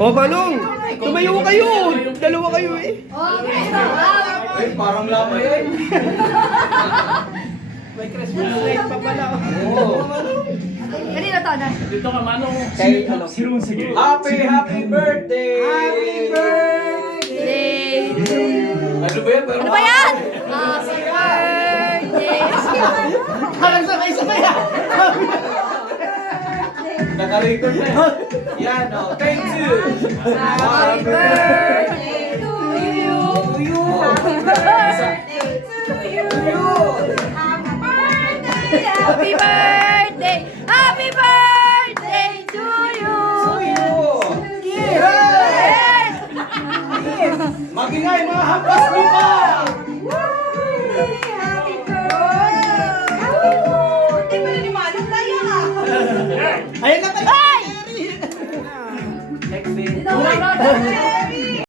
O, Balong! Tumayo kayo! Dalawa kayo eh. Ay, parang lamay ay. May Christmas light pa pala. Kanina to, na. Dito ka, Manong. Kay, ano, 새로운 세계. Happy birthday! Happy Birthday to you. Ano ba yan? Ano ba yan? Happy birthday. Parang sabay-sabay ah! Naka-record na. Yan, oh. Thank you. Happy birthday to you. Happy birthday to you. Happy birthday. Happy birthday to you. Yes. Magingay mga hampas lupa! Happy birthday. Happy birthday. Wala ni Manong tayo ah. Ayun na pala! Ay! Next day. Dito,